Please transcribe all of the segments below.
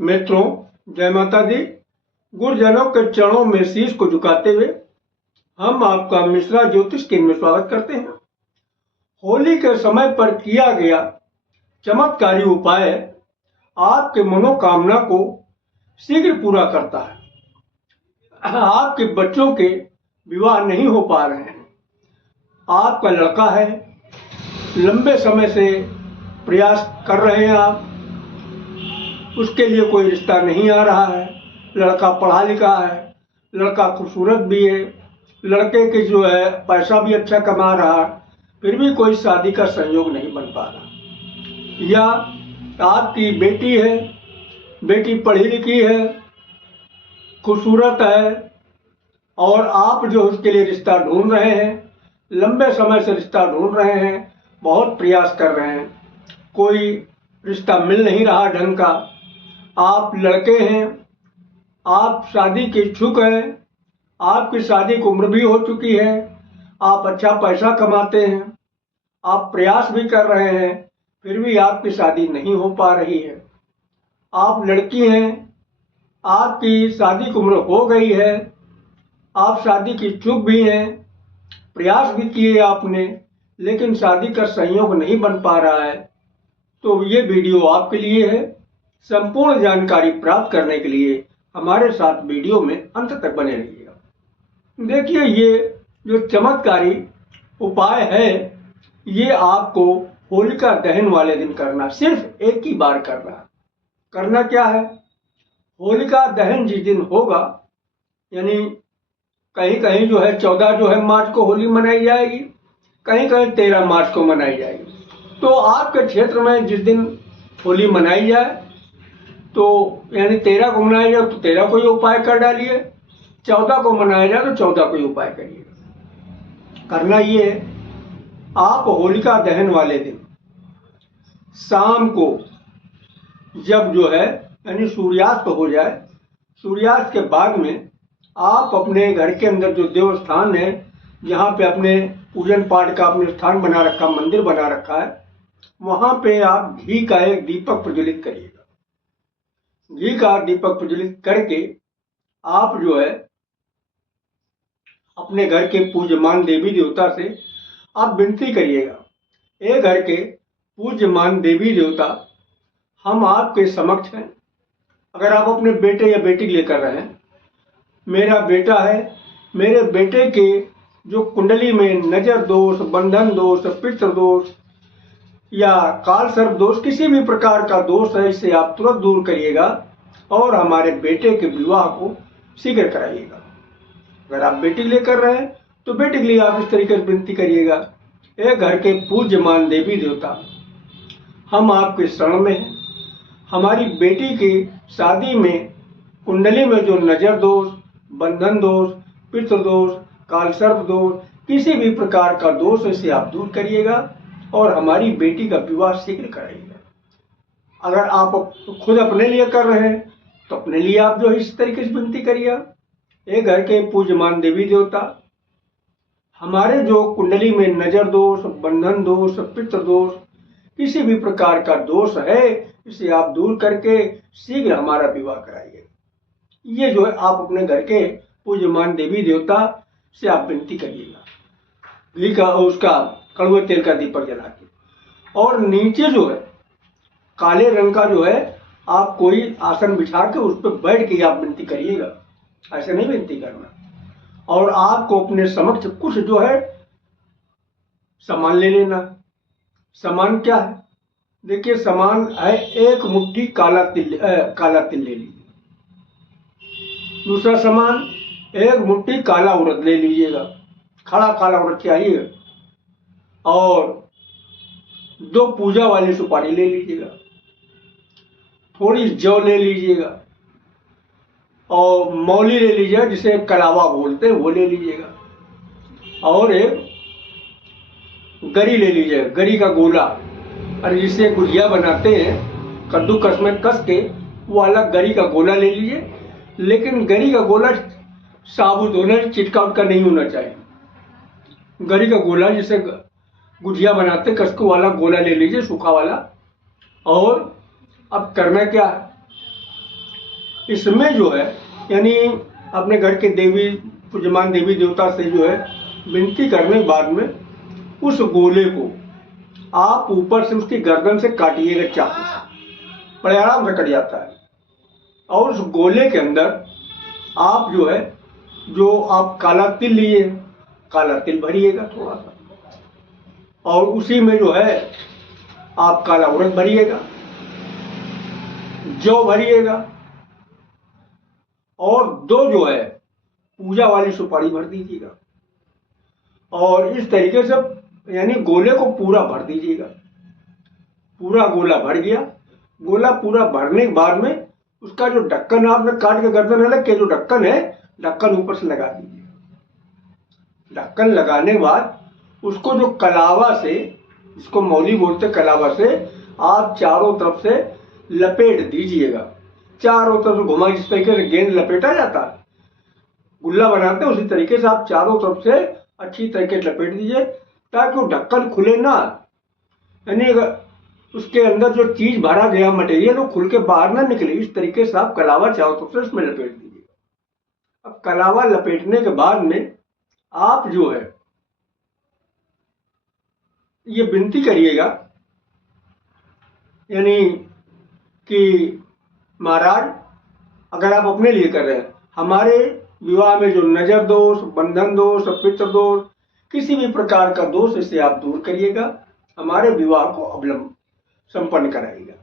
मित्रों, जय माता दी। गुरुजनों के चरणों में शीश को झुकाते हुए हम आपका मिश्रा ज्योतिष केंद्र में स्वागत करते हैं। होली के समय पर किया गया चमत्कारी उपाय आपके मनोकामना को शीघ्र पूरा करता है। आपके बच्चों के विवाह नहीं हो पा रहे हैं, आपका लड़का है, लंबे समय से प्रयास कर रहे हैं आप, उसके लिए कोई रिश्ता नहीं आ रहा है। लड़का पढ़ा लिखा है, लड़का खूबसूरत भी है, लड़के के जो है पैसा भी अच्छा कमा रहा है, फिर भी कोई शादी का संयोग नहीं बन पा रहा। या आपकी बेटी है, बेटी पढ़ी लिखी है, खूबसूरत है, और आप जो उसके लिए रिश्ता ढूंढ रहे हैं, लंबे समय से रिश्ता ढूंढ रहे हैं, बहुत प्रयास कर रहे हैं, कोई रिश्ता मिल नहीं रहा ढंग का। आप लड़के हैं, आप शादी के इच्छुक हैं, आपकी शादी की उम्र भी हो चुकी है, आप अच्छा पैसा कमाते हैं, आप प्रयास भी कर रहे हैं, फिर भी आपकी शादी नहीं हो पा रही है। आप लड़की हैं, आपकी शादी की उम्र हो गई है, आप शादी की इच्छुक भी हैं, प्रयास भी किए आपने, लेकिन शादी का संयोग नहीं बन पा रहा है। तो ये वीडियो आपके लिए है। संपूर्ण जानकारी प्राप्त करने के लिए हमारे साथ वीडियो में अंत तक बने रहिएगा। देखिए, ये जो चमत्कारी उपाय है, ये आपको होलिका दहन वाले दिन करना, सिर्फ एक ही बार करना। करना क्या है? होलिका दहन जिस दिन होगा, यानी कहीं कहीं जो है 14 जो है मार्च को होली मनाई जाएगी, कहीं कहीं 13 मार्च को मनाई जाएगी। तो आपके क्षेत्र में जिस दिन होली मनाई जाए, तो यानी 13 को मनाया जाए तो 13 को ही उपाय कर डालिए, 14 को मनाया जाए तो 14 को ही उपाय करिए। करना ये है, आप होलिका दहन वाले दिन शाम को जब जो है यानी सूर्यास्त हो जाए, सूर्यास्त के बाद में आप अपने घर के अंदर जो देवस्थान है, जहाँ पे अपने पूजन पाठ का अपने स्थान बना रखा, मंदिर बना रखा है, वहाँ पे आप घी का एक दीपक प्रज्वलित करिएगा। घी का दीपक प्रज्वलित करके आप जो है अपने घर के पूज्यमान देवी देवता से आप विनती करिएगा, ए घर के पूज्यमान देवी देवता, हम आपके समक्ष हैं। अगर आप अपने बेटे या बेटी के लिए कर रहे हैं, मेरा बेटा है, मेरे बेटे के जो कुंडली में नजर दोष, बंधन दोष, पितृ दोष या काल सर्प दोष, किसी भी प्रकार का दोष है, इसे आप तुरंत दूर करिएगा और हमारे बेटे के विवाह को शीघ्र कराइएगा। अगर आप बेटी के लिए कर रहे हैं तो बेटी के लिए आप इस तरीके से विनती करिएगा, ए घर के पूज्यमान देवी देवता, हम आपके शरण में हैं। हमारी बेटी की शादी में कुंडली में जो नजर दोष, बंधन दोष, पितृ दोष, काल सर्प दोष, किसी भी प्रकार का दोष, इसे आप दूर करिएगा और हमारी बेटी का विवाह शीघ्र कराइएगा। अगर आप खुद अपने लिए कर रहे हैं तो अपने लिए आप जो इस तरीके से विनती करिए, एक घर के पूज्यमान देवी देवता, हमारे जो कुंडली में नजर दोष, बंधन दोष, पितृ दोष, किसी भी प्रकार का दोष है, इसे आप दूर करके शीघ्र हमारा विवाह कराइए। ये जो है आप अपने घर के पूज्यमान देवी देवता से आप विनती करिएगा, घी का उसका कड़वे तेल का दीपक जला के। और नीचे जो है काले रंग का जो है आप कोई आसन बिछा के उस पर बैठ के आप विनती करिएगा, ऐसे नहीं विनती करना। और आपको अपने समक्ष कुछ जो है सामान ले लेना। सामान क्या है? देखिए, सामान है, एक मुट्ठी काला तिल ले लीजिए। दूसरा सामान, एक मुट्ठी काला उड़द ले लीजिएगा, खड़ा काला उड़द चाहिए। और 2 पूजा वाली सुपारी ले लीजिएगा, थोड़ी जौ ले लीजिएगा, और मौली ले लीजिएगा, जिसे कलावा बोलते हैं, वो ले लीजिएगा। और एक गरी ले लीजिएगा, गरी का गोला, और जिसे गुजिया बनाते हैं कद्दूकस में कस के, वो अलग गरी का गोला ले लीजिए। लेकिन गरी का गोला साबुत होना, चिटका उटका नहीं होना चाहिए। गरी का गोला जिसे गुजिया बनाते कस के वाला गोला ले लीजिए, सूखा वाला। और अब करना क्या है, इसमें जो है यानी अपने घर के देवी पूज्यमान देवी देवता से जो है विनती करने के बाद में उस गोले को आप ऊपर से उसकी गर्दन से काटिएगा चाकू से, बड़े आराम से कट जाता है। और उस गोले के अंदर आप जो है जो आप काला तिल लिए, काला तिल भरिएगा थोड़ा सा, और उसी में जो है आप काला उड़द भरिएगा, जौ भरिएगा, और 2 जो है पूजा वाली सुपारी भर दीजिएगा। और इस तरीके से यानी गोले को पूरा भर दीजिएगा। पूरा गोला भर गया। गोला पूरा भरने के बाद में उसका जो ढक्कन आपने काट के गर्दन अलग के जो ढक्कन है, ढक्कन ऊपर से लगा दीजिए। ढक्कन लगाने के बाद उसको जो कलावा से, जिसको मौली बोलते कलावा से, आप चारों तरफ से लपेट दीजिएगा। चारों तरफ से घुमा, जिस तरीके से गेंद लपेटा जाता है, गुल्ला बनाते हैं, उसी तरीके से आप चारों तरफ से अच्छी तरीके से लपेट दीजिए ताकि वो ढक्कन खुले ना। यानी अगर उसके अंदर जो चीज भरा गया मटेरियल वो खुल के बाहर ना निकले, इस तरीके से आप कलावा चारों तरफ से उसमें लपेट दीजिए। अब कलावा लपेटने के बाद में आप जो है ये विनती करिएगा, यानी कि महाराज, अगर आप अपने लिए कर रहे हैं, हमारे विवाह में जो नजर दोष, बंधन दोष, पितृ दोष, किसी भी प्रकार का दोष, इसे आप दूर करिएगा, हमारे विवाह को अवलंब संपन्न कराइएगा।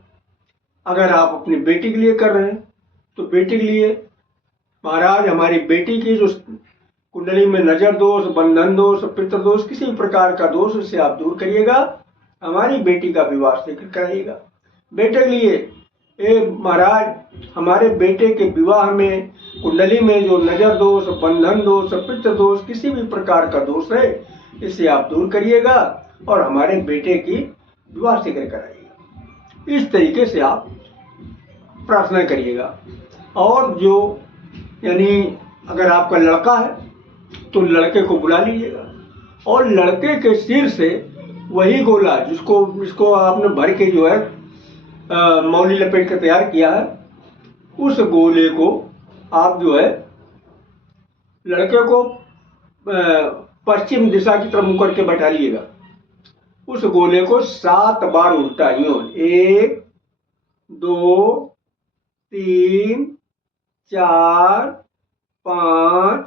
अगर आप अपनी बेटी के लिए कर रहे हैं तो बेटी के लिए, महाराज हमारी बेटी की जो कुंडली में नजर दोष, बंधन दोष, पितृ दोष, किसी भी प्रकार का दोष, इसे आप दूर करिएगा, हमारी बेटी का विवाह शीघ्र कराइएगा। बेटे के लिए, महाराज हमारे बेटे के विवाह में कुंडली में जो नजर दोष, बंधन दोष, पितृ दोष, किसी भी प्रकार का दोष है, इसे आप दूर करिएगा और हमारे बेटे की विवाह शीघ्र कराइएगा। इस तरीके से आप प्रार्थना करिएगा। और जो यानी अगर आपका लड़का है तो लड़के को बुला लीजिएगा और लड़के के सिर से वही गोला जिसको आपने भर के जो है मौली लपेट कर तैयार किया है, उस गोले को आप जो है लड़के को पश्चिम दिशा की तरफ मुंह करके बैठा लीजिएगा। उस गोले को 7 बार उल्टा, 1 2 3 4 5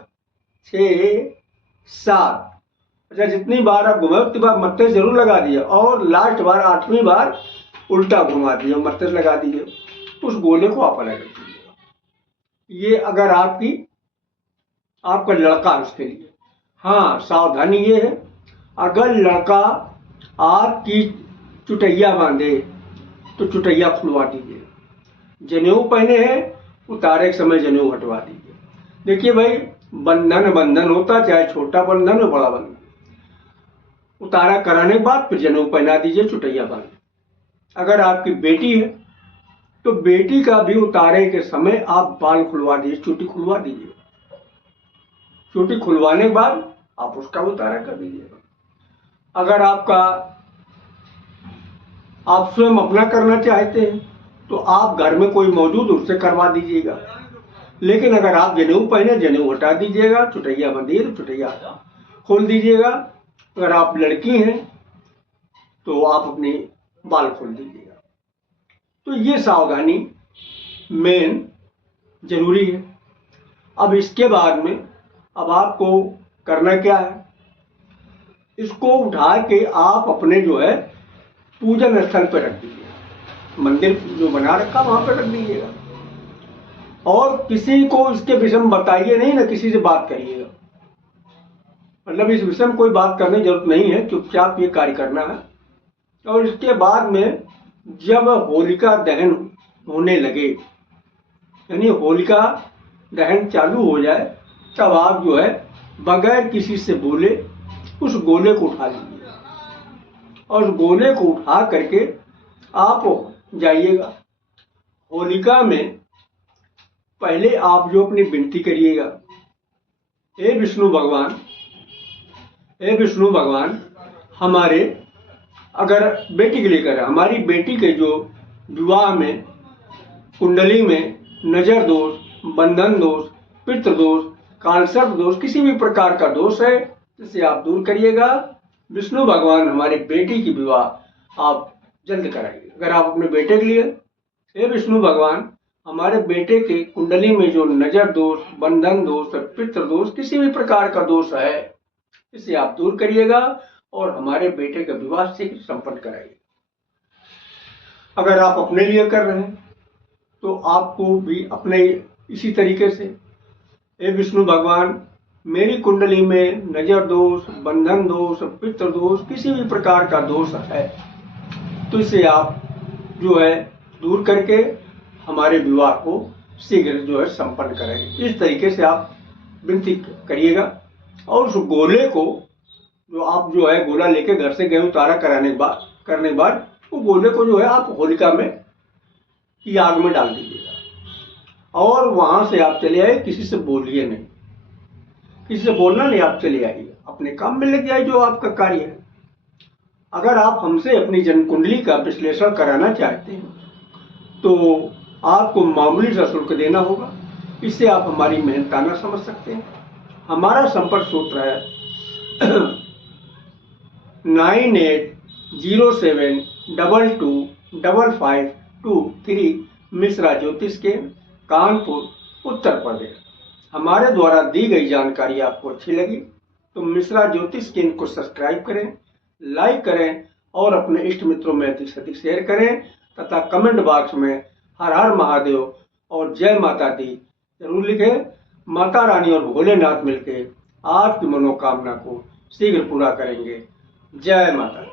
6 7, अच्छा जितनी बार आप घुमाए उतनी बार मत्थे जरूर लगा दीजिए, और लास्ट बार 8वीं बार उल्टा घुमा दीजिए, मत्थे लगा दीजिए। उस गोले को आप अलग रख दीजिएगा। ये अगर आपका लड़का है उसके लिए। हाँ, सावधानी ये है, अगर लड़का आपकी चुटैया बांधे तो चुटैया खुलवा दीजिए। जनेऊ पहने हैं, उतारे के समय जनेऊ हटवा दीजिए। देखिए भाई, बंधन होता, चाहे छोटा बंधन हो बड़ा बंधन, उतारा कराने के बाद फिर जनेऊ पहना दीजिए, चुटैया बांध। अगर आपकी बेटी है तो बेटी का भी उतारे के समय आप बाल खुलवा दीजिए, चोटी खुलवा दीजिए। चोटी खुलवाने के बाद आप उसका उतारा कर दीजिएगा। अगर आप स्वयं अपना करना चाहते हैं तो आप घर में कोई मौजूद उससे करवा दीजिएगा। लेकिन अगर आप जनेऊ पहने, जनेऊ हटा दीजिएगा, चुटैया बांधिए तो चुटैया खोल दीजिएगा। अगर आप लड़की हैं तो आप अपनी बाल खोल दीजिएगा। तो ये सावधानी मेन जरूरी है। अब इसके बाद में अब आपको करना क्या है, इसको उठा के आप अपने जो है पूजन स्थल पर रख दीजिएगा। मंदिर जो बना रखा वहां पर रख दीजिएगा और किसी को इसके विषय में बताइए नहीं ना, किसी से बात करिएगा। मतलब इस विषय में कोई बात करने की जरूरत नहीं है, चुपचाप ये कार्य करना है। और इसके बाद में जब होलिका दहन होने लगे, यानी होलिका दहन चालू हो जाए, तब आप जो है बगैर किसी से बोले उस गोले को उठा लीजिए और उस गोले को उठा करके आप जाइएगा होलिका में। पहले आप जो अपनी विनती करिएगा, हे विष्णु भगवान, हमारे अगर बेटी के लिए कर रहा, हमारी बेटी के जो विवाह में कुंडली में नजर दोष, बंधन दोष, पितृ दोष, कालसर्प दोष, किसी भी प्रकार का दोष है जिसे आप दूर करिएगा। विष्णु भगवान हमारे बेटी की विवाह आप जल्द कराइए। अगर आप अपने बेटे के लिए, हे विष्णु भगवान हमारे बेटे के कुंडली में जो नजर दोष, बंधन दोष और पितृ दोष, किसी भी प्रकार का दोष है इसे आप दूर करिएगा और हमारे बेटे का विवाह शीघ्र संपन्न कराइए। अगर आप अपने लिए कर रहे हैं तो आपको भी अपने इसी तरीके से, हे विष्णु भगवान मेरी कुंडली में नजर दोष, बंधन दोष, पितृ दोष, किसी भी प्रकार का दोष है तो इसे आप जो है दूर करके हमारे विवाह को शीघ्र जो है संपन्न करेंगे। इस तरीके से आप विनती करिएगा। और उस गोले को जो आप जो है गोला लेके घर से गेहूं तारा करने के बाद वो गोले को जो है आप होलिका में की आग में डाल दीजिएगा और वहां से आप चले आए। किसी से बोलिए नहीं, किसी से बोलना नहीं, आप चले आइए, अपने काम में लग जाए जो आपका कार्य है। अगर आप हमसे अपनी जन्म कुंडली का विश्लेषण कराना चाहते हैं तो आपको मामूली सा शुल्क देना होगा। इससे आप हमारी मेहनताना समझ सकते हैं। हमारा संपर्क सूत्र है 9807225523 मिश्रा ज्योतिष के, कानपुर, उत्तर प्रदेश। हमारे द्वारा दी गई जानकारी आपको अच्छी लगी तो मिश्रा ज्योतिष के को सब्सक्राइब करें, लाइक करें और अपने इष्ट मित्रों में अधिक से अधिक शेयर करें तथा कमेंट बॉक्स में हर हर महादेव और जय माता दी जरूर लिखें। माता रानी और भोलेनाथ मिलकर आपकी मनोकामना को शीघ्र पूरा करेंगे। जय माता दी।